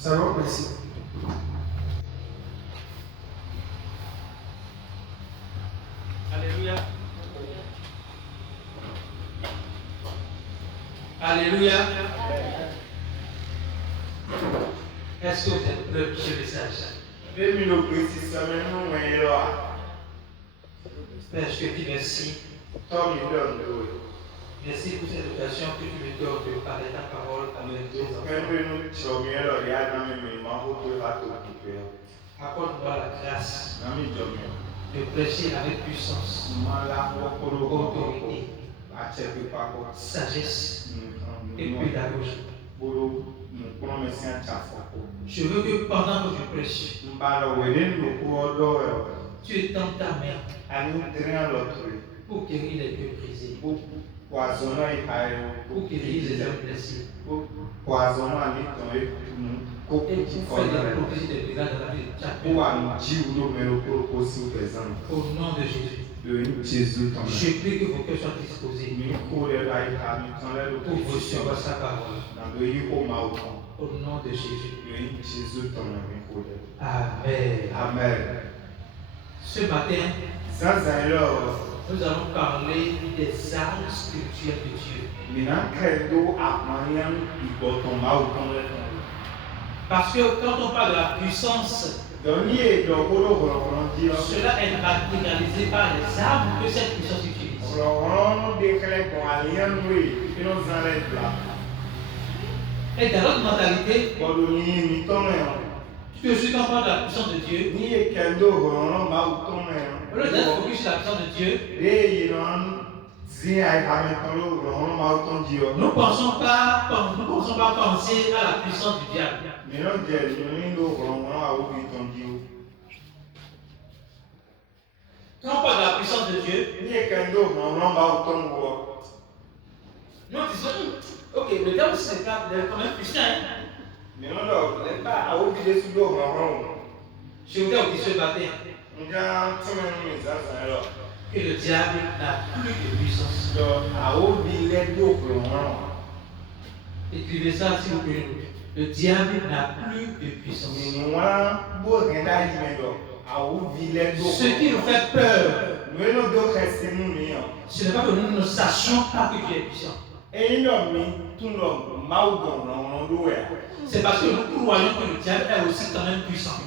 Ça va, merci. Alléluia. Alléluia. Est-ce que vous êtes prêts pour ce message? Père, je te dis merci. Merci pour cette occasion que tu me donnes de parler ta parole avec tes enfants. Accorde-moi la grâce de prêcher avec puissance, autorité, sagesse et pédagogie. Je veux que pendant que je prêche, tu étends ta main pour guérir les cœurs brisés, pour guérir les hommes blessés, et pour faire des prophéties de dégâts dans la vie de chaque personne. Au nom de Jésus. Je prie que vos cœurs soient disposés pour recevoir sa parole. Au nom de Jésus. Amen. Ce matin, nous allons parler des armes spirituelles de Dieu. Parce que quand on parle de la puissance, cela est matérialisé par les armes que cette puissance utilise. Et dans notre mentalité, tu te suis quand on parle de la puissance de Dieu, au lieu d'être focus sur la puissance de Dieu, nous ne pensons pas penser à la puissance du diable. Quand on parle de la puissance de Dieu, nous disons, ok, le diable c'est quand même puissant. Je voudrais vous dire ce matin que le diable n'a plus de puissance. Écrivez ça s'il vous plaît. Le diable n'a plus de puissance. Ce qui nous fait peur, ce n'est pas que nous ne sachions pas que Dieu est puissant. C'est parce que nous croyons que le diable est aussi quand même puissant.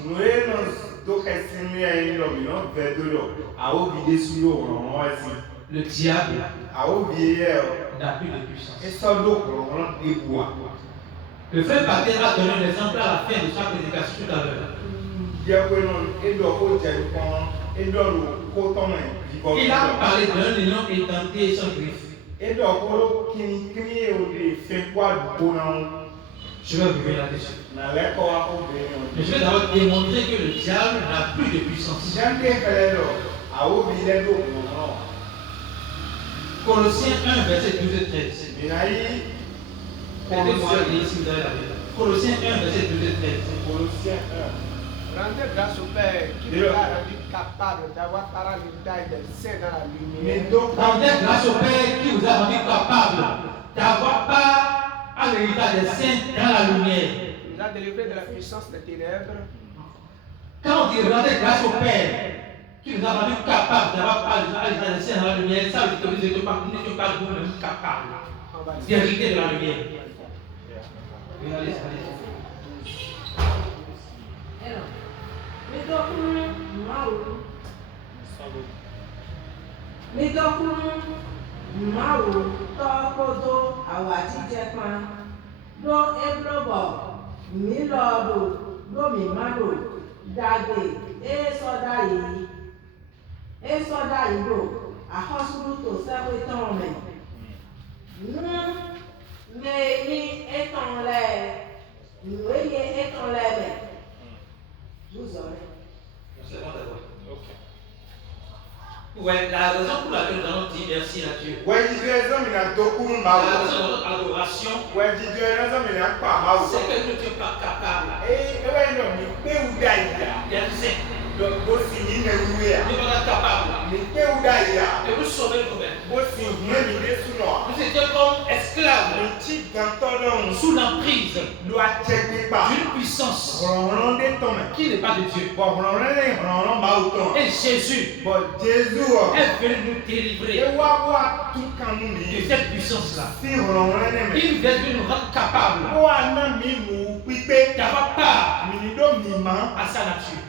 Le diable n'a plus de puissance. Le frère Pater a donné un exemple à la fin de sa prédication tout à l'heure. Il a parlé d'un lion édenté et sans griffe. Je vais revenir là-dessus. Mais je vais d'abord démontrer que le diable n'a plus de puissance. Colossiens 1, verset 12 et 13. Colossiens 1, verset 12 et 13. Colossiens 1. Rendez grâce au Père qui nous a rendu capable d'avoir par l'héritage des saints dans la lumière. Rendez grâce au Père qui vous a rendu capable d'avoir part à l'héritage des saints dans la lumière. Il nous a délivré de la puissance des ténèbres. Quand on dit rendez grâce au Père qui nous a rendu capable d'avoir part à l'héritage des saints dans la lumière, ça veut dire que nous n'étions pas vous-même capables d'hériter de la lumière. Allez. Midokun mawu tọkodo awatijẹpa do eblobo milodo lomimado dagbe esoda ido akọsuluto sẹpẹtàn mẹ ni etan lẹ nueye etan lẹ mẹ vous aurez. Ouais, la raison pour laquelle nous allons dire merci à Dieu. La raison de notre adoration, c'est que nous ne sommes pas capables d'être saints. Nous ne sommes pas capables de nous sauver nous-mêmes. Nous étions comme esclaves sous l'emprise de d'une puissance qui n'est pas de Dieu. Et Jésus est venu nous délivrer de cette puissance-là. Il est venu nous rendre capables d'avoir part à sa nature.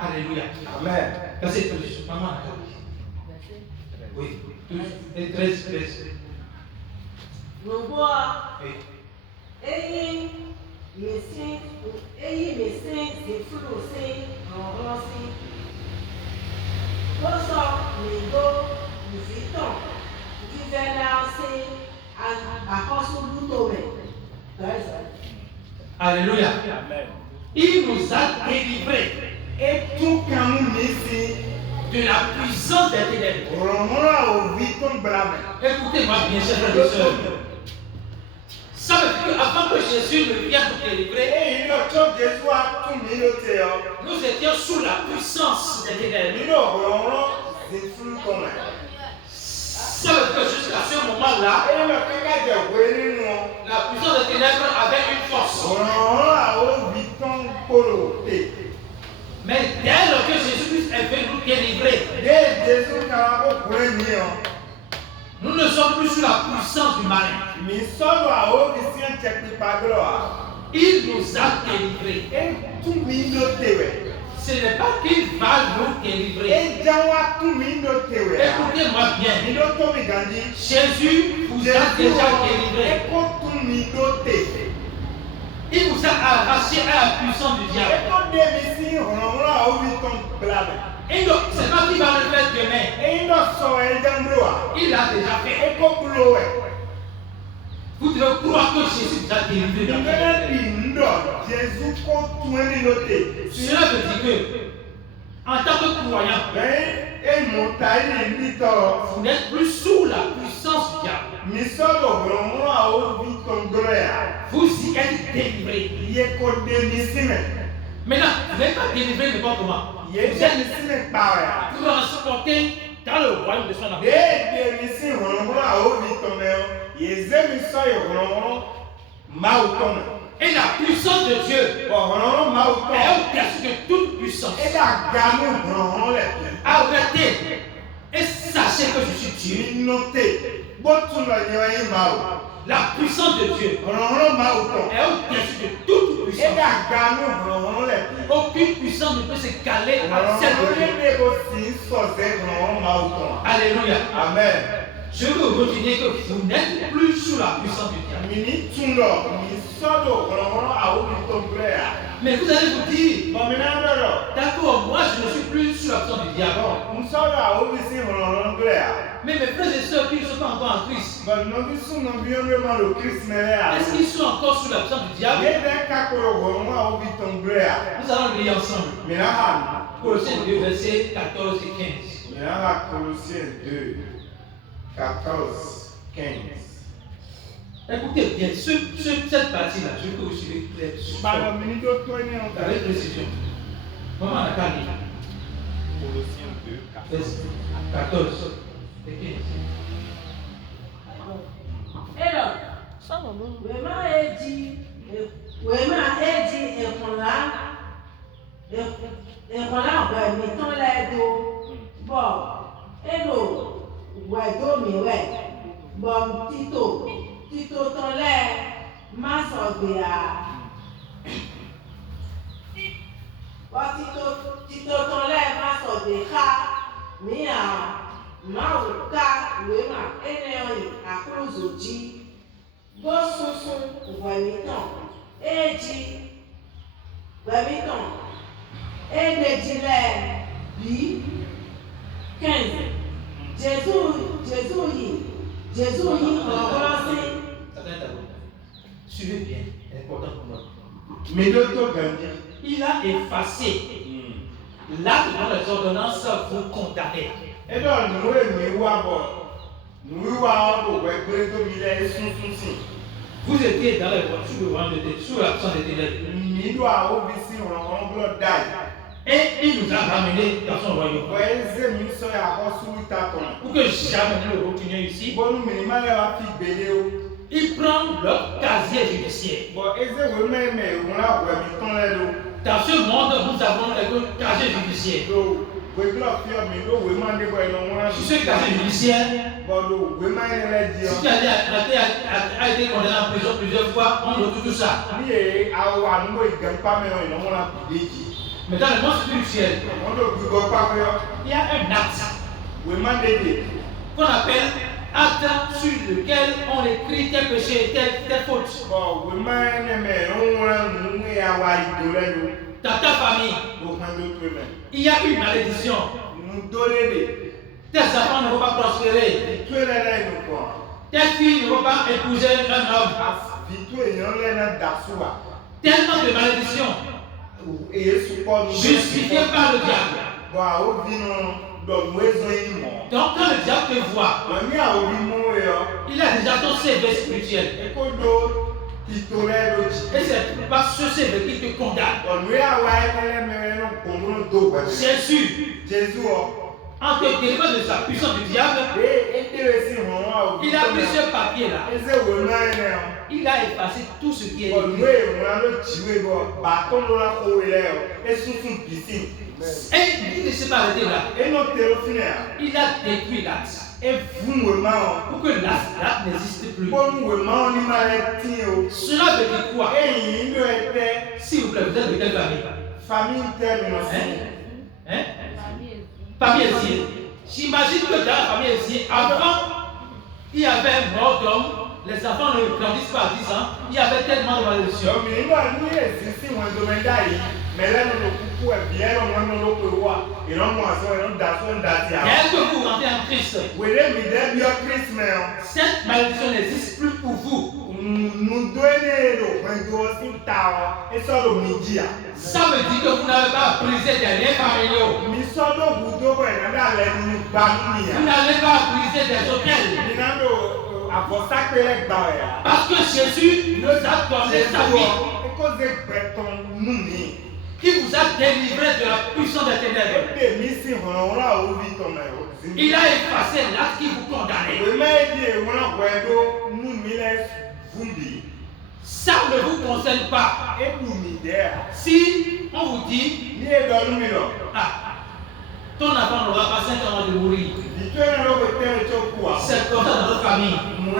Alléluia. Amen. Verset 12. Maman, oui. 13. Nous voyons. Oui. Eyi mesin di fulu si ọ̀rọ̀ sí. Ó sọ nìgbó ìfitàn fífẹ́ náà sí àkọsùlùtò rẹ̀. Alléluia. Il nous a délivrés Et tout comme nous ici, de la puissance des ténèbres. Écoutez-moi bien, chers frères et sœurs. Ça veut dire qu'avant que Jésus ne vienne nous délivrer, nous étions sous la puissance des ténèbres. Ça veut dire que jusqu'à ce moment-là, la puissance des ténèbres avait une force. Mais dès que Jésus est venu nous délivrer, nous ne sommes plus sous la puissance du malin. Il nous a délivrés. Ce n'est pas qu'il va nous délivrer. Écoutez-moi bien. Jésus vous a déjà délivré. Il vous a arraché à la puissance du diable. Et donc, c'est pas qu'il va le faire demain. Il l'a déjà fait. Vous devez croire que Jésus vous a délivré. Cela veut dire que, en tant que croyant, vous n'êtes plus sous la puissance du diable. Vous y êtes délivrés. Maintenant, vous n'êtes pas délivré n'importe comment. Vous êtes transporté dans le royaume de son amour. Et la puissance de Dieu est au-dessus de toute puissance. Arrêtez et sachez que je suis Dieu. La puissance de Dieu est au-dessus de toute puissance. Aucune puissance ne peut se caler à celle de Dieu. Alléluia. Amen. Je veux continuer que vous n'êtes plus sous la puissance du diable. Mais vous allez vous dire, d'accord, moi je ne suis plus sous la puissance du diable. Mais mes frères et sœurs qui ne sont pas encore en Christ, est-ce qu'ils sont encore sous la puissance du diable? Nous allons lire ensemble. Colossiens 2, versets 14 et 15. Colossiens 2, 14, 15. Écoutez bien, cette partie-là, je veux que vous suivez avec précision. Maman n'a qu'à lire. Colossiens 2, 14 et 15. Alors, vraiment eji ẹ̀kọ́lá ọ̀gbà mi tán lẹ́ẹ̀dọ́ bọ̀ ẹ̀lò wẹ̀dọ́ mi wẹ̀ bọ̀ títò tán lẹ́ẹ̀ má sọ̀gbẹ̀ à bọ̀ títò tán lẹ́ẹ̀ má sọ̀gbẹ̀ ká mi à má wò ká ìwé mà ẹ̀nẹ́yìn àkóso jí bó sunsun wẹ̀mítàn èjì wẹ̀mítàn èdèjìlẹ̀ bí 15 Jésù yìí ọ̀rọ̀ sí. Suivez bien, c'est important pour moi. Il a effacé l'acte dont les ordonnances vous condamnaient. Vous étiez dans les voitures sous la puissance des ténèbres. Et il nous a ramenés dans son royaume. Pour que jamais nous le retenions ici. il prend leur casier judiciaire. Bon, eze we mais on la we mi ton le do. Dans ce monde, nous avons les casiers judiciaires. Do we block yo mi do we man de boy no wan. Si ce casier judiciaire, Bon do we man le di. si tu as été condamné en prison plusieurs fois, on retrouve tout ça. Ni e awa no e gan pa me no mo la bideji. Mais dans le monde spirituel, On do bi go pa me yo. il y a un acte We man de qu'on appelle acte sur lequel on écrit tel péché, telle faute. Bon, we man me on wan mu ya wa do le do. Dans ta famille, Do man do to me. il y a une malédiction. Mu do le de. Tes enfants ne vont pas prospérer. Tu le le no ko. Tes filles ne vont pas épouser un homme. Vitu eyan le na dasuwa. Tellement de malédictions Yesu ko nu. justifiées par le diable. Bon, a o vi no do mu ezo yi mo. Donc quand le diable te voit, Bon, ni a o vi mo yo. il a déjà ton CV spirituel. E ko do titole do ji. Et c'est par ce CV qu'il te condamne. Bon, nu ya wa ele me no ko mu do gbe. Jésus, Jésus o. en te délivrant de sa puissance du diable, il a pris ce papier-là. Il a effacé tout ce qui est écrit. Et il ne s'est pas arrêté là. Il a détruit l'acte. Pour que l'acte n'existe plus. Cela veut dire quoi? S'il vous plaît, vous êtes de quelle famille? Hein? Famille Ezié. J'imagine que dans la famille Ezié, avant, il y avait un mort d'homme, les enfants ne grandissent pas à 10 ans, il y avait tellement de malédiction. Dès que vous rentrez en Christ, cette malédiction n'existe plus pour vous. Ça veut dire que vous n'avez pas brisé des liens familiaux. Vous n'allez pas briser des hôtels. Parce que Jésus nous a donné sa vie. Qui vous a délivré de la puissance des ténèbres. Il a effacé l'acte qui vous condamnait. Ça ne vous concerne pas. Si on vous dit, ton enfant n'aura pas 5 ans de mourir. C'est comme ça dans notre famille. Vous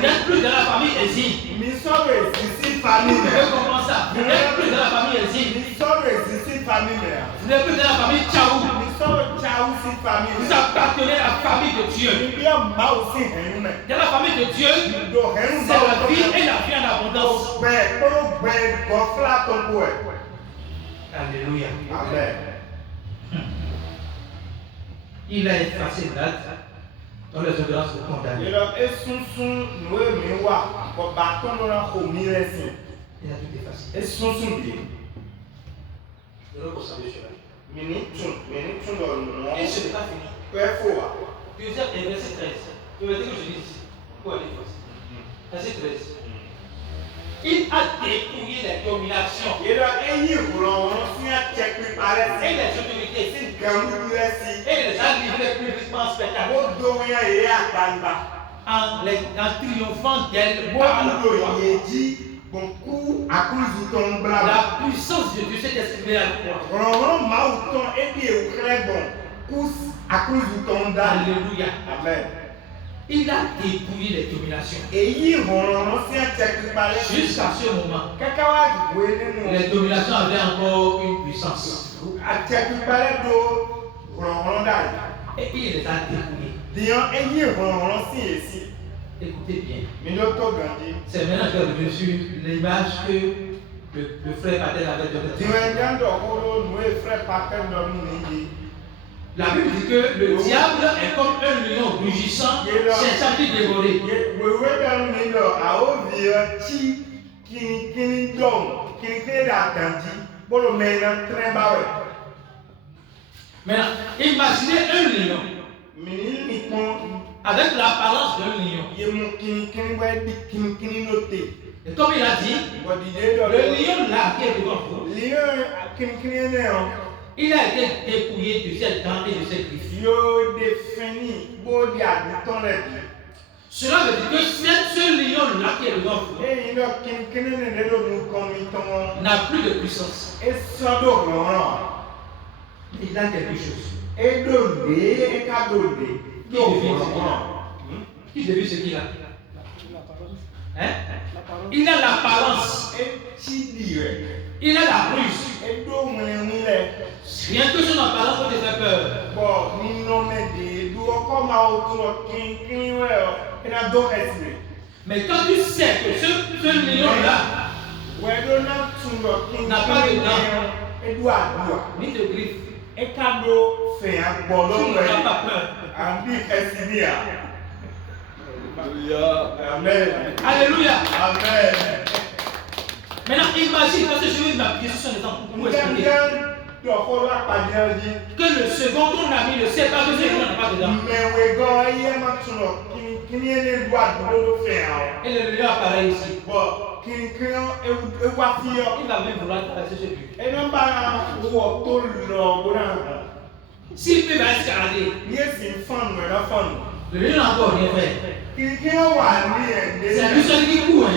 n'êtes plus dans la famille Ezié. Vous devez comprendre ça. Vous n'êtes plus dans la famille Ezié. Vous n'êtes plus dans la famille Tchaou. Vous appartenez à la famille de Dieu. Dans la famille de Dieu, c'est la vie et la vie en abondance. Alléluia. Amen. Il a effacé l'acte dans les obédiences condamnées. Il a tout effacé. Vous savez cela. Et ce n'est pas fini. Deuxième et verset 13. Le verset que je lis ici. Pourquoi aller ici? Verset 13. Il a dépouillé les dominations et les autorités et les a livrés publiquement en spectacle en triomphant d'elles par la gloire. La puissance de Dieu s'est exprimée à la croix. Alléluia. Amen. Il a dépouillé les dominations. Jusqu'à ce moment, les dominations avaient encore une puissance. Et il les a dépouillées. Écoutez bien. C'est maintenant que je revenu sur l'image que le frère Patel avait donnée. La Bible dit que le diable est comme un lion rugissant, cherchant qui dévorer. Maintenant, imaginez un lion avec l'apparence d'un lion. Et comme il a dit, le lion là qui est devant vous, il a été dépouillé de ses dents et de ses griffes. Cela veut dire que ce lion-là qui est devant vous Et il a quelqu'un de nous commettons. n'a plus de puissance. Et ça doit vraiment. Il a quelque chose. Et donner, et qu'à donner. Qui devine ce qu'il a? Hein? Il a l'apparence. Et qui dirait? Il a la ruse. Et donc, Rien que son apparence peut te faire peur. bon, nous n'en des doigts comme à autour et la dos reste. Mais quand tu sais que ce lion-là n'a pas de dents, et doigt, ni de griffes, et cadeau fait un bon tu n'auras pas peur. Amen. Alléluia. Amen. Maintenant, imagine, parce que je vais m'appuyer sur son exemple pour vous expliquer. Que le second, ton ami, ne sait pas que ce lion n'a pas de dents. Et le lion apparaît ici. Il va même vouloir traverser ce but. S'il peut escalader, le lion n'a encore rien fait. C'est lui seul qui court.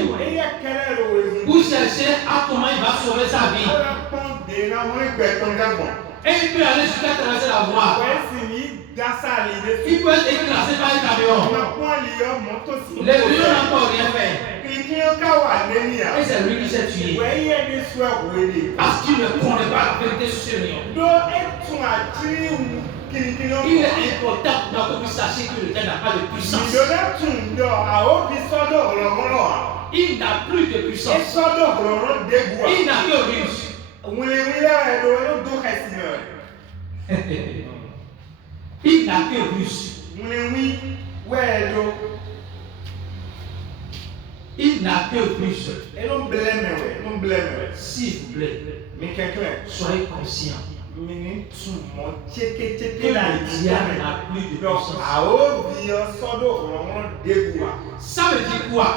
Pour chercher à comment il va sauver sa vie. Et il peut aller jusqu'à traverser la voie. Il peut être écrasé par un camion. Le lion n'a encore rien fait. Et c'est lui qui s'est tué. Parce qu'il ne connaît pas la vérité sur ce lion. Il est important pour que vous sachiez que le diable n'a pas de puissance. Il n'a plus de puissance. Il n'a que ruse. Il n'a que ruse. Il n'a que ruse. S'il vous plaît, soyez conscients que le diable n'a plus de puissance. Ça veut dire quoi?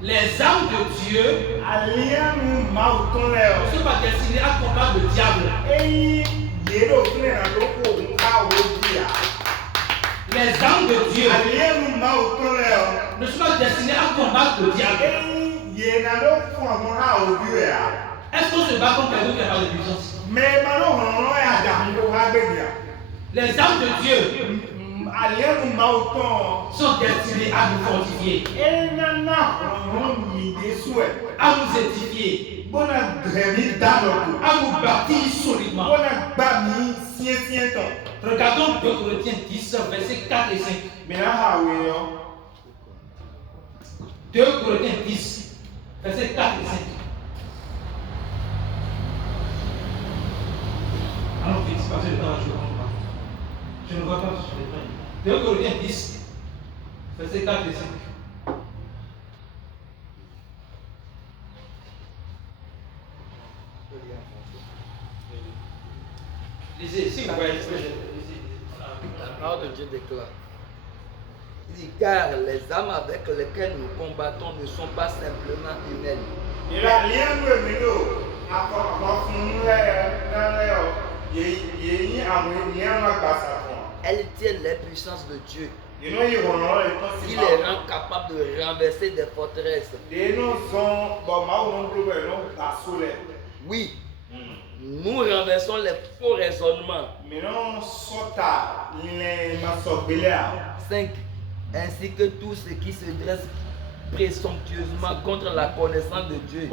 Les armes de Dieu ne sont pas destinées à combattre le diable. Les armes de Dieu ne sont pas destinées à combattre le diable. Est-ce qu'on se bat contre quelqu'un qui n'a pas de puissance? Les armes de Dieu sont destinées à nous fortifier, à nous édifier, à nous bâtir solidement. Regardons 2 Corinthiens 10, versets 4 et 5. 2 Corinthiens 10, versets 4 et 5. Alors, vite, parce que le temps va jouer. Je ne vois pas sur les trains. 2 Corinthiens 10, versets 4 et 5. Lisez, si vous voyez, La parole de Dieu déclare. Il dit, car les armes avec lesquelles nous combattons ne sont pas simplement humaines. Elles tiennent les puissances de Dieu. Il est capable de renverser des forteresses. Oui, nous renversons les faux raisonnements. 5. Ainsi que tout ce qui se dresse présomptueusement contre la connaissance de Dieu.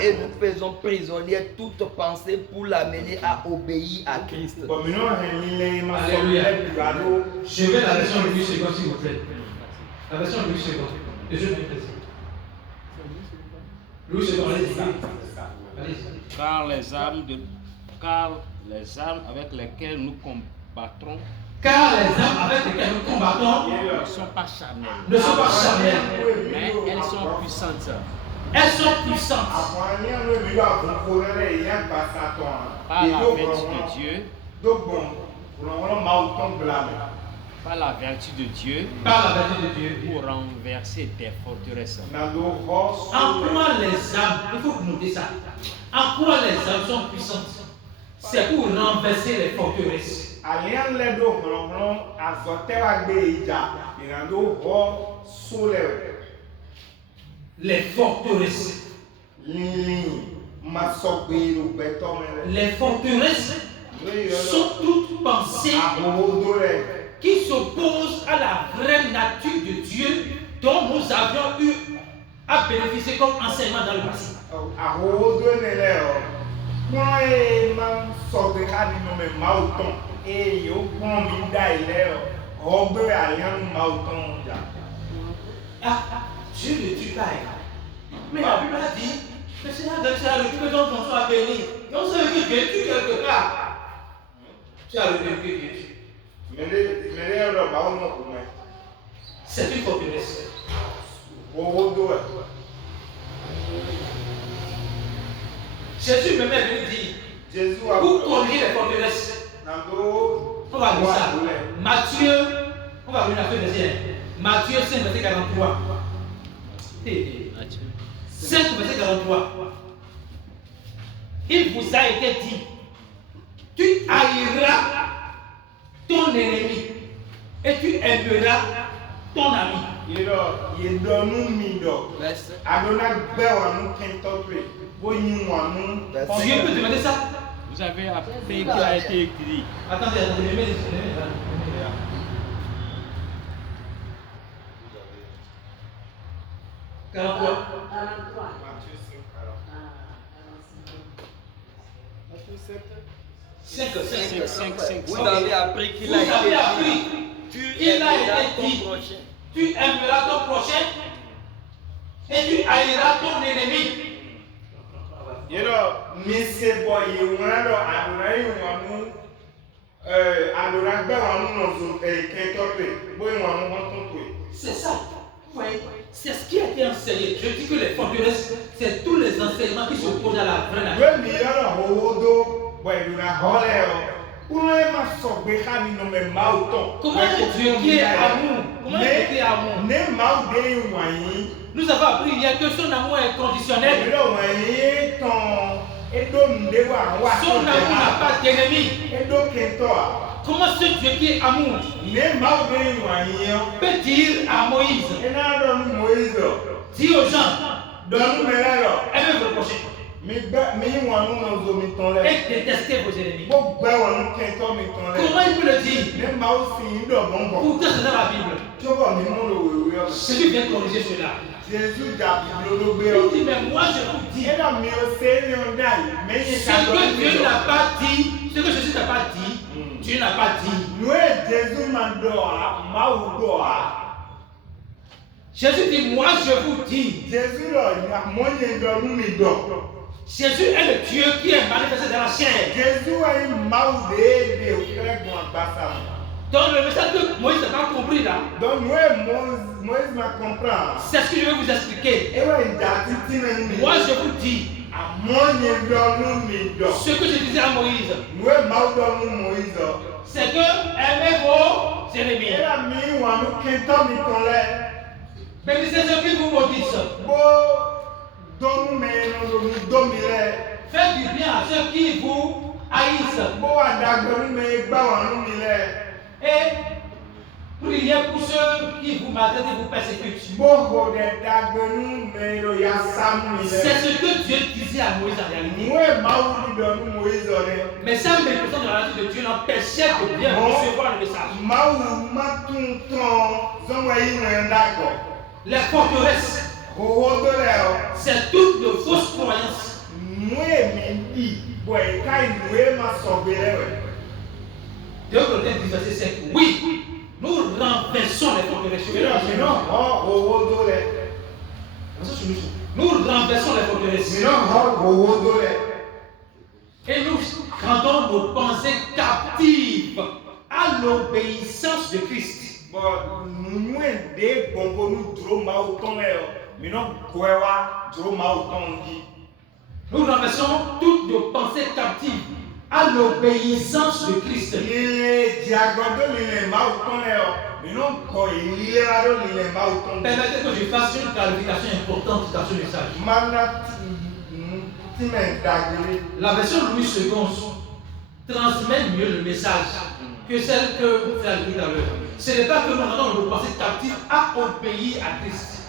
Et nous faisons prisonnier toute pensée pour l'amener à obéir à Christ. Alléluia. Je vais la version de Louis II, s'il vous plaît. La version de Louis II. Et je vais préciser. Louis II, allez-y. Car les armes avec lesquelles nous combattrons ne sont pas charnelles. Mais elles sont puissantes. Elles sont puissantes. Par la vertu de Dieu. Par la vertu de Dieu. Pour renverser des forteresses. En quoi les armes, il faut noter ça. En quoi les armes sont puissantes? C'est pour renverser les forteresses. Alien le do hlɔhlɔ azɔte wa gbe idza ìrìn do xɔ sólẹ. Les forteresses. Les forteresses sont toutes pensées qui s'opposent à la vraie nature de Dieu dont nous avions eu à bénéficier comme enseignement dans le passé. Dieu ne tue pas. Mais la Bible a dit que c'est un le Dieu dont on soit béni. Non, ça veut dire que Dieu tue quelque part. Tu as le Dieu que Dieu tue. C'est une forteresse. Jésus même est venu dire pour corriger les forteresses. On va lire ça. Matthieu, on va lire la fin de verset. Matthieu 5, verset 43. 5, verset 43. Il vous a été dit, tu haïras ton ennemi et tu aimeras ton ami. Dieu peut demander ça. Vous avez appris qu'il a été écrit. Attendez, Vous avez appris qu'il a été dit. Tu aimeras ton prochain et tu haïras ton ennemi. C'est ça. Vous voyez, c'est ce qui a été enseigné. Je dis que les forteresses, c'est tous les enseignements qui s'opposent à la vraie nature. Comment est Dieu qui est amour? Comment est Dieu qui est amour? Nous avons appris hier que son amour est conditionnel. Son amour n'a pas d'ennemi. Comment ce Dieu qui est amour peut dire à Moïse, dis aux gens, aimez vos prochains et détestez vos ennemis. Comment il peut le dire? Pourtant c'est dans la Bible. Jésus vient corriger cela. Il dit, mais moi je vous dis, ce que Dieu n'a pas dit, ce que Jésus n'a pas dit, Dieu n'a pas dit. Jésus dit, moi je vous dis. Jésus est le Dieu qui est manifesté dans la chair. Donc le message que Moïse n'a pas compris là, c'est ce que je vais vous expliquer. Moi je vous dis, ce que je disais à Moïse, c'est que aimez vos ennemis. Bénissez ceux qui vous maudissent. Faites du bien à ceux qui vous haïssent. Et priez pour ceux qui vous maltraitent et vous persécutent. C'est ce que Dieu disait à Moïse en réalité. Mais ça, mes personnes dans la vie de Dieu l'empêchait de bien recevoir le message. Les forteresses, c'est toutes de fausses croyances. Deux Corinthiens 10, verset 5. Oui, nous renversons les forteresses. Nous renversons les forteresses. Et nous rendons nos pensées captives à l'obéissance de Christ. Nous renversons toutes nos pensées captives à l'obéissance de Christ. Permettez que je fasse une clarification importante dans ce message. La version Louis II transmet mieux le message. que celle que vous avez dit dans l'heure. Ce n'est pas que nous allons nous passer captifs à obéir à Christ.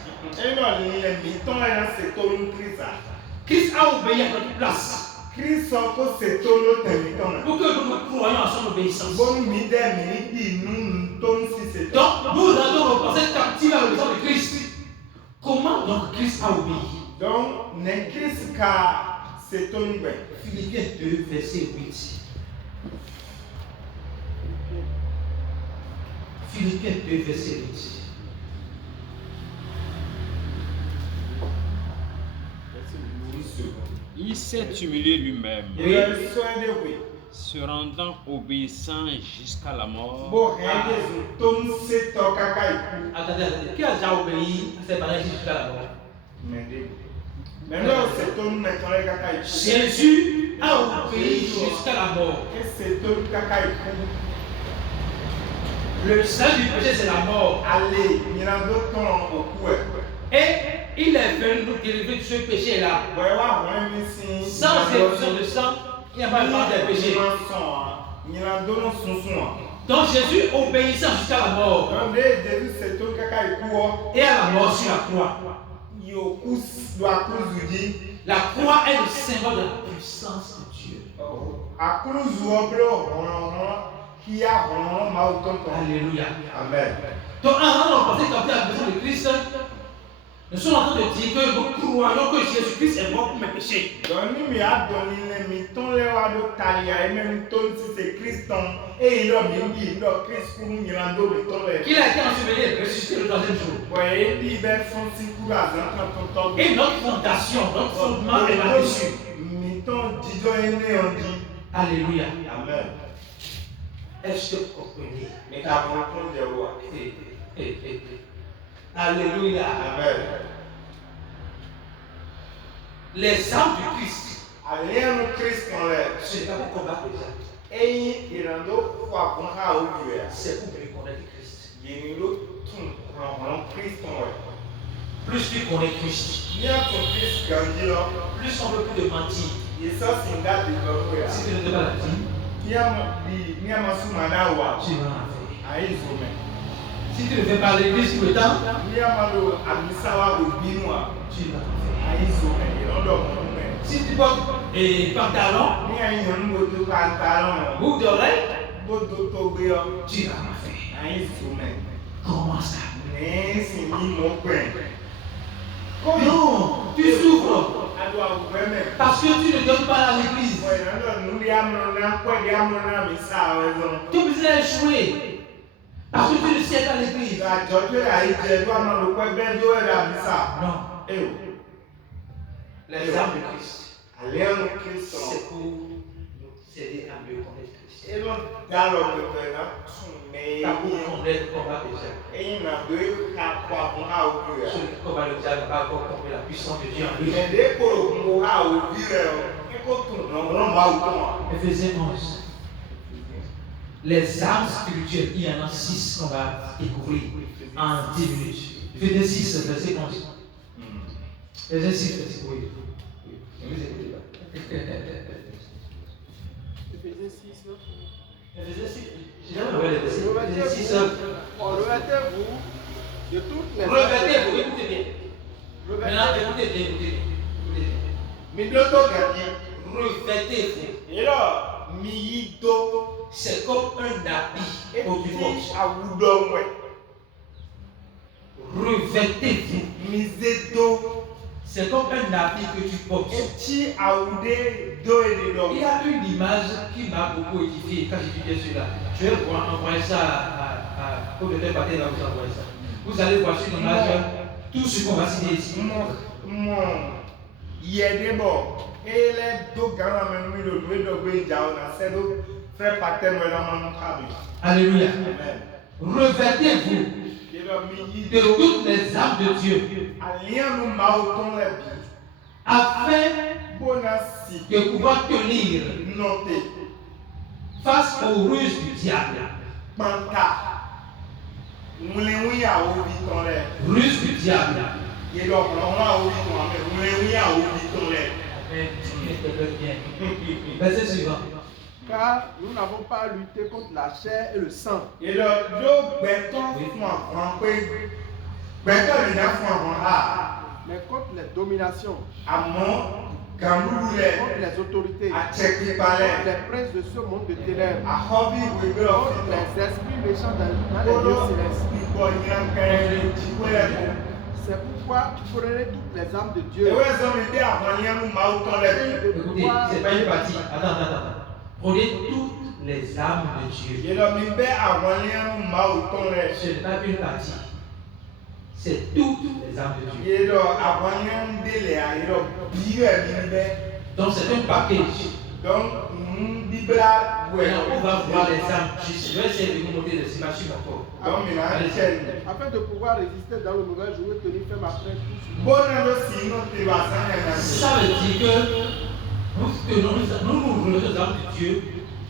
Christ a obéi à notre place. Pour que nous croyons à son obéissance. Donc nous allons nous passer captifs à l'obéissance de Christ. Comment donc Christ a obéi? Donc, Christ a Philippiens 2, verset 8. Philippiens 2, verset 8. Il s'est humilié lui-même, Oui. se rendant obéissant jusqu'à la mort. Attendez. Qui a déjà obéi à ses parents jusqu'à la mort? Jésus a obéi jusqu'à la mort. Le salut du péché, c'est la mort. Et il est venu nous délivrer de ce péché-là. Sans effusion de sang, il n'y a pas de pardon des péchés. Donc Jésus obéissant jusqu'à la mort. Et à la mort sur la croix. La croix est le symbole de la puissance de Dieu. Alléluia. Amen. Donc, en pensant capter la personne de Christ, nous sommes en train de dire que nous croyons que Jésus-Christ est mort pour mes péchés. Qu'il a été enseveli et ressuscité le troisième jour. Et notre fondation, notre fondement est là-dessus. Alléluia. Amen. Est-ce que vous comprenez? Alléluia. Amen. Les armes du Christ, ce n'est pas pour combattre les actes. C'est pour mieux connaître Christ. Plus tu connais Christ, plus on ne peut plus de mentir. Si tu ne te pas la dire, tu vas en faire. Si tu ne fais pas l'église tout le temps, tu vas en faire. Si tu portes des pantalons, boucle d'oreille, tu vas en faire. Comment ça? Non, tu souffres. Parce que tu ne donnes pas à l'église. Tu es obligé d'échouer. Parce que tu ne sais pas l'église. Non. Les armes de Christ, c'est pour nous aider à mieux connaître Christ. Pas pour connaître combat déjà. Celui qui combat le diable n'a pas encore compris la puissance de Dieu en lui. Éphésiens 11. Les armes spirituelles, il y en a 6 qu'on va découvrir en 10 minutes. Éphésiens 6, verset 11. Éphésiens 6, verset 11. Ne vous écoutez pas. Éphésiens 6. Éphésiens 6. J'ai jamais envoyé les versets. Éphésiens 6. Revêtez-vous de toutes les Revêtez-vous, écoutez bien. Maintenant, écoutez bien. Revêtez-vous. C'est comme un habit au divorce. Revêtez-vous. C'est comme un habit que tu portes. Il y a une image qui m'a beaucoup édifié quand j'étudiais cela. Je vais envoyer ça au docteur Paté, va vous envoyer ça. Vous allez voir sur l'image tout ce qu'on va signer ici. Alléluia. Revêtez-vous de toutes les armes de Dieu afin de pouvoir tenir face aux ruses du diable. Ruse du diable. Verset suivant. Car nous n'avons pas à lutter contre la chair et le sang. Et le béton fún àwọn pé béton lè dá fún àwọn mais contre les dominations, àmọ́ gàmúlù rẹ̀ contre les autorités, àtẹ̀kíbalẹ̀ contre les princes de ce monde de ténèbres, àkọ́bí ìwé contre ọ̀fìn les esprits méchants dans les lieux célestes. ìbọ̀ ìyànkẹ́rẹ́ ìjìwé ẹ̀kọ́. C'est pourquoi prenez toutes les âmes de Dieu. Ewé sọ́mi dé àwọn yẹn ń máa tán lẹ́bi. Écoutez, c'est pas une partie. Attends. Prenez toutes les âmes de Dieu. Yẹlọmi bẹ́ àwọn yẹn ń máa tán lẹ́. Ce n'est pas une partie. C'est toutes les âmes de Dieu. Yẹlọ àwọn yẹn ń délé àyẹlọ bí rẹ̀ mi bẹ́. Donc c'est un package. Donc bíbélà wẹ̀. Maintenant, on va voir les âmes. Je vais essayer de vous montrer les images sur mon corps. Donc mi náà ń ṣẹlẹ̀. Afin de pouvoir résister dans le mauvais jour et tenir ferme après tout. Bọ́nà ló sì inú ti wà sáyẹn náà. Ça veut dire que nous voulons les âmes de Dieu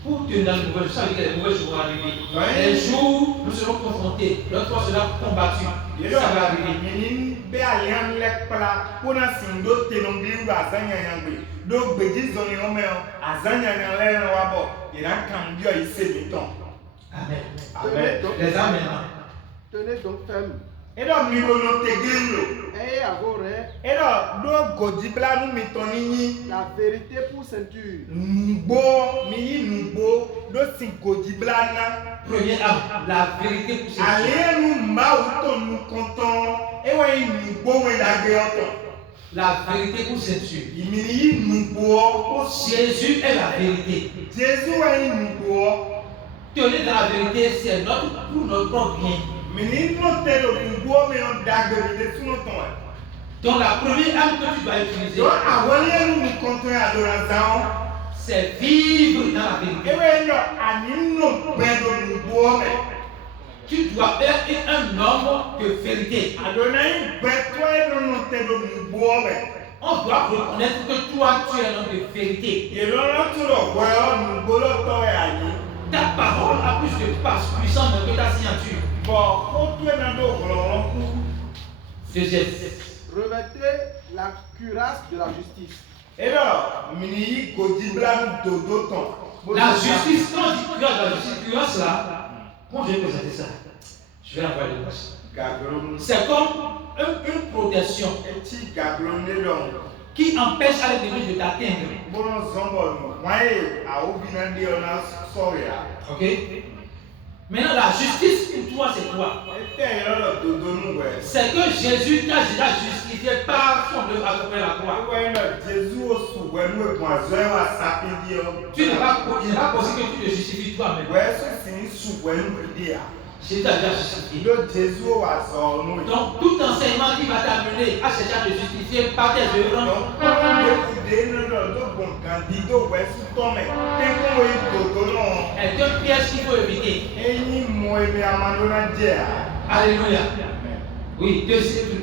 pour tenir dans le mauvais jour. Ça veut dire que les mauvais jours vont arriver. Les jours, nous serons confrontés. L'autre fois sera combattu. Ça va arriver. Mini bẹ́ àlẹ́ ń lẹ́ kpla kóná sì ń dó tẹnu bí wà sáyẹn yẹn gbé. Dó gbèjì zọni ọmọ yẹn àzáyẹn yẹn lẹ́yìn wa bọ̀ ìdá kan bí ọ yìí sèmi tán. Amen. Amen. Les âmes maintenant. Tenez donc ferme. Eɖɔ mi ɖo tege ŋlo. Ayez à vos reins Eɖɔ ɖo godiblanu mi tɔ ninyi. la vérité pour ceinture. Nugbo mi yi nugbo ɖo si godiblana. Première âme, la vérité pour ces Ale nu mawu to nu kɔntɔn. Ewa yi nugbo wɛ dage ɔtɔ. La vérité pour ces cieux. Ìmìnì yi nugbo ko Jésus est la vérité. Jésus wa yi nugbo. Tenir dans la vérité, c'est pour notre propre bien. Mìnì nɔ te lo nugbo mi yɔ dage mi de sunu tɔn ɛ. Donc la première âme que tu dois utiliser, Dɔ awɔliɛ nu kɔntɔn ya do la zan. c'est vivre dans la vérité. Ewe yɔ ani nɔ gbɛ do nugbo mɛ. Tu dois être un homme de vérité. Adonai gbɛtɔ yɛ nɔ te do nugbo mɛ. On doit reconnaître que toi, tu es un homme de vérité. Ìrọ̀lọ́ tó lọ gbọ́ ẹ nugbo lọ́tọ́ ẹ̀ àyè. Ta parole a plus de puissance que ta signature. Bọ̀ ó tó ẹ̀ náà tó gbọ̀lọ̀ kú. Deuxième. Revêtez la cuirasse de la justice. Eɖɔ mìnì yi godibla dodo tɔn. La justice, quand on dit cuirasse, la justice, cuirasse là, comment je vais présenter ça? Je vais envoyer le poste. Gaglo C'est comme une protection eti gaglo ne dɔn. qui empêche à l'ennemi de t'atteindre. Bọ́lá zɔnbɔ nù wọ́n yé àwọn obìnrin di ọ̀nà sọ̀rọ̀ yà. Ok? Maintenant, la justice pour toi, c'est quoi? Ètè ìrọ̀lọ́ dodo nù wẹ̀. C'est que Jésus t'a déjà justifié par son œuvre à travers la croix. Wọ́n yẹn lọ Jésù oṣù wẹ̀nu ẹ̀gbọ́n àzọ́ ẹ̀ wá sápé di ọ. Tu n'es pas possible que tu te justifies toi-même. Wẹ́ sọ̀sì ń sùn wẹ̀nu ìdí à. Jésus t'a déjà justifié. Ìlú Jésù wà sọ̀ ọ́nù yìí. Donc, tout enseignement qui va t'amener à chercher à te justifier par tes œuvres, Ìdè nínú tó gbọ̀n gàdí tó wẹ̀ sùn tọ́mẹ̀. Tẹ́kùn wo ìdòdó náà. est un piège qu'il faut éviter. Eyín mọ èmi amadona jẹ́ à. Alléluia. Oui,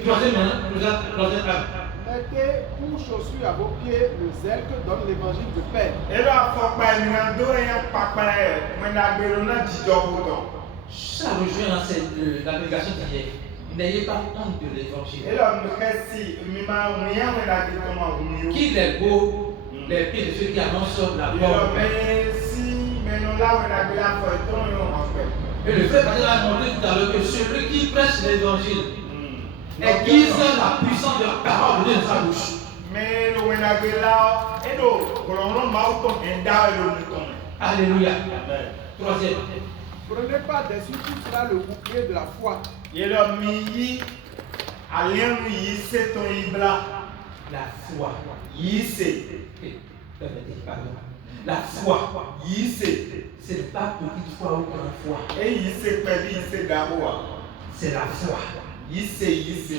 troisième maintenant, troisième âme. Mettez pour chaussure à vos pieds le zèle que donne l'évangile de paix. Eɖo afɔkpa ènìyàn dó ẹyẹ kpakpa ẹ̀ mẹ́nagbèrò náà jíjọ bùtọ̀. Ça rejoint dans l'application d'hier. N'ayez pas honte de l'évangile. Eɖo nukɛsi mi ma ŋuya mẹ́nagbè tọ́ ma ŋu yó. Qu'il est beau, les pieds de ceux qui annoncent la Eɖo bonne. mɛ si mɛnula mẹ́nagbè la fɔ ẹ̀tọ́ yóò hàn pẹ̀. Et le frère Patrick a montré tout à l'heure que celui qui prêche l'évangile aiguise la puissance de la parole de Dieu dans sa bouche. Mɛ lo mẹ́nagbè la eɖo gbɔlɔlɔ mawu tɔ ɛda eɖo nutɔ mɛ. Alléluia. Troisième. Prenez pas dessus tout cela le bouclier de la foi. Eɖo mi yi aliɛnu yi setɔ yi bla La foi. yi se Permettez, pardon. La foi. yi se Ce n'est pas petite foi ou grande foi. eyi se pɛ bi yi se gabo wa C'est la foi. yi se.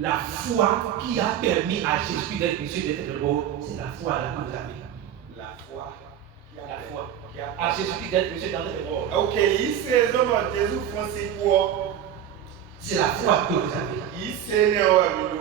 La foi qui a permis à Jésus d'être Monsieur d'être beau, c'est la foi là que vous avez. La foi. La foi. À Jésus d'être Monsieur d'être beau. Ok, yi se zɔbɔ Jésù fún si kúɔ. C'est la foi que vous avez. Yi se ne wɔ mi do.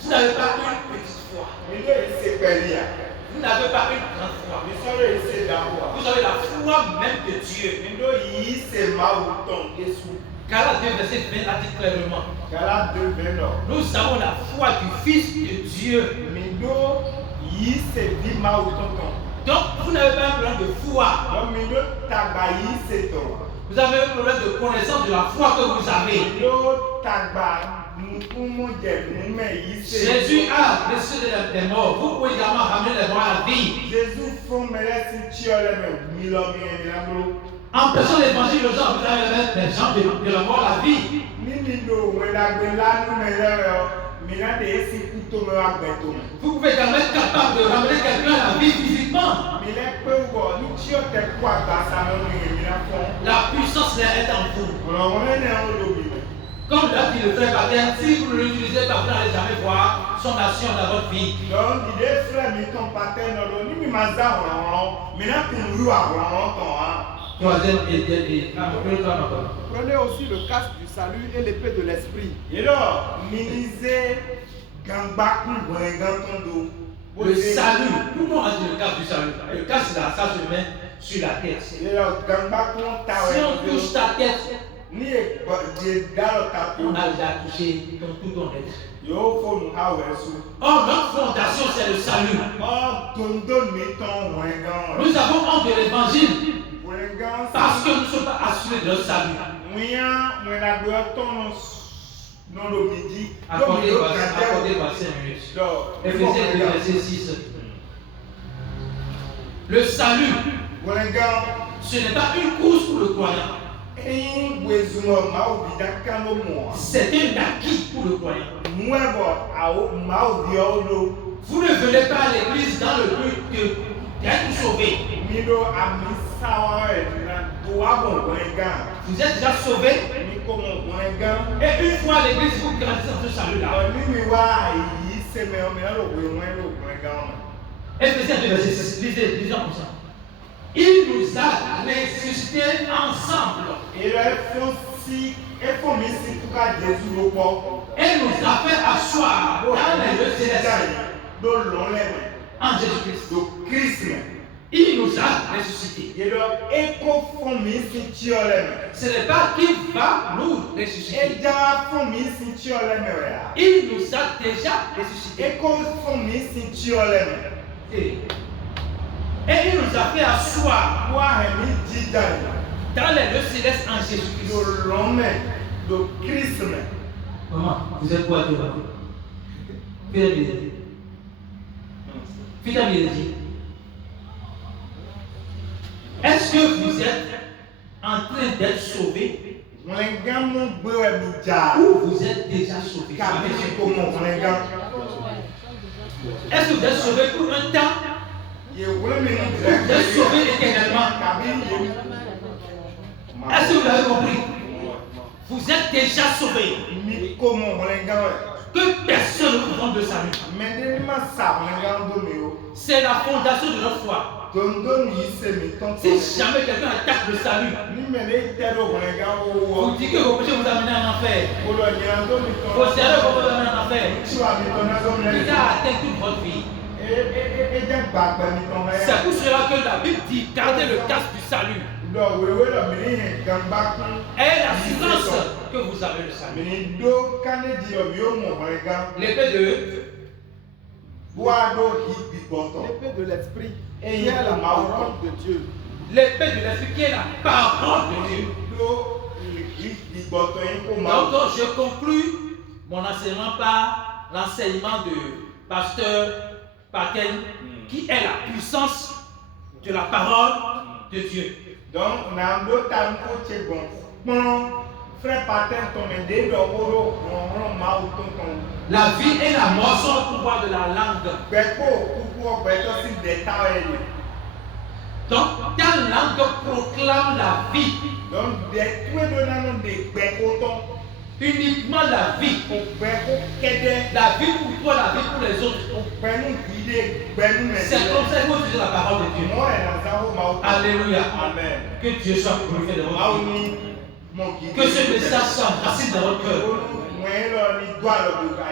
Vous n'avez pas une petite foi. Mi do yi se pɛli ya. Vous n'avez pas une grande foi. Mi sɔrɔ yi se gabo wa. Vous avez la foi même de Dieu. Mi do yi se mawu tɔn Jésù. Galates 2, verset 20 a dit clairement. Gala 2:20 nɔ. Nous avons la foi du Fils de Dieu. Mi do yi se di mawu tɔn tɔn. Donc, vous n'avez pas un problème de foi. Donc, mi do tagba yi seto. Vous avez un problème de connaissance de la foi que vous avez. Mi do tagba nukumu je nume yi seto. Jésus a ressuscité des morts. Vous pouvez également ramener les morts à la vie. Jésus font mele si tiole me milo mi enabro. En prêchant l'évangile aux gens, vous allez mettre des gens de la mort à la vie. Nini do wedagbe la nu mele mina de esi kuto me agbeto me. Vous pouvez également être capable de ramener quelqu'un à la vie physiquement. Mile pe wo ni tio te kwa gbasa no mi mina fon. La puissance est en vous. On est en odobi. Comme l'a dit le frère Baptiste, si vous ne l'utilisez pas, vous n'allez jamais voir son action dans votre vie. Donc, il est frère, mais ton pater, non, ni mi maza ron, mais là, tu nous as ron, ton, hein. Troisième Prenez aussi le casque du salut et l'épée de l'esprit. Et là, ministre, gambaku, gantondo. le salut. Tout le monde a dit le casque du salut. Le casque, là, ça se met sur la tête. Et là, gambaku, Si on touche ta tête, ni dans ta on a déjà touché tout ton être. Yo, faut nous avoir sous. Or, notre fondation, c'est le salut. Oh, tondo, mettons, wengan. Nous avons honte de l'évangile Wengan, parce que nous ne sommes pas assurés de notre salut. Moyen, on a besoin de non le midi. Accordez-moi 5 minutes. Éphésiens 2, verset 6. Le salut, Wengan, ce n'est pas une course pour le croyant. C'est un acquis pour le croyant. Vous ne venez pas à l'église dans le but d'être sauvé. Vous êtes déjà sauvé. Et une fois à l'église, vous grandissez dans ce salut-là. Éphésiens 2, verset 6. Lisez comme ça. Il nous a ressuscités ensemble. Et nous a fait asseoir dans les lieux célestes en Jésus-Christ. Il nous a ressuscités. Ce n'est pas qu'il va nous ressusciter. Il nous a déjà ressuscités. Et il nous a fait asseoir dans les lieux célestes en Jésus-Christ. Maman, vous êtes quoi, toi? Est-ce que vous êtes en train d'être sauvé ou vous êtes déjà sauvé? Est-ce que vous êtes sauvé pour un temps? Vous êtes sauvé éternellement? Est-ce que vous avez compris? Vous êtes déjà sauvé. Que personne ne vous donne de salut. C'est la fondation de notre foi. Si jamais quelqu'un attaque le salut, vous dites que vos péchés vous amènent en enfer. Vos erreurs vont vous amener en enfer. Il a atteint toute votre vie. C'est pour cela que la Bible dit gardez le casque du salut. Et l'assurance que vous avez le salut. L'épée de l'esprit, qui est la parole de Dieu. L'épée de l'esprit qui est la parole de Dieu. Donc je conclus mon enseignement par l'enseignement de pasteur Patel, qui est la puissance de la parole de Dieu. Donc, on a un autre frère Patel, la vie et la mort sont le pouvoir de la langue. Donc, ta langue proclame la vie. Uniquement la vie. La vie pour toi, la vie pour les autres. C'est comme ça que vous utilisez la parole de Dieu. Alléluia. Amen. Que Dieu soit glorifié dans votre vie. Que ce message s'enracine dans votre cœur.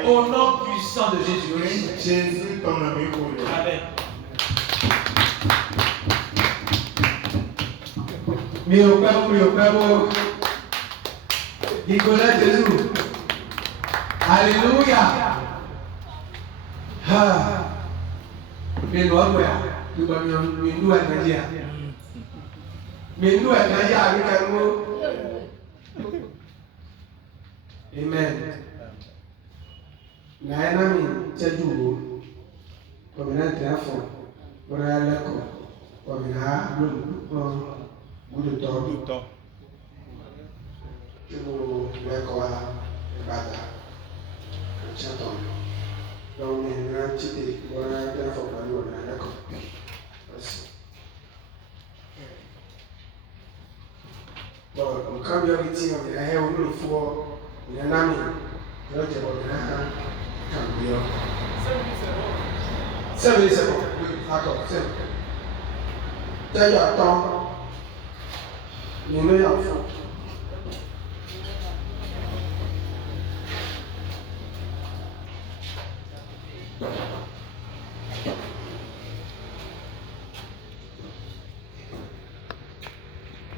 Au nom puissant de Jésus. Jésus, ton ami. Amen. Meu père, Nicolas Jésus. Alléluia. Ah. Mais tu vas me nous à dire. Mais nous à dire avec un mot. Amen. Na mi tejugo. Comme un enfant. Pour aller à l'école. Comme un de temps. Je vous l'école à Bada. J'entends. Donc, il y a un petit peu pour aller à l'école. Merci. Bon, quand il y a un petit peu, il y a un peu de foi. Il y a un ami. Il y a un peu de temps. 7 minutes, c'est bon. Oui, d'accord, c'est bon. D'ailleurs, attends. Il y a un enfant.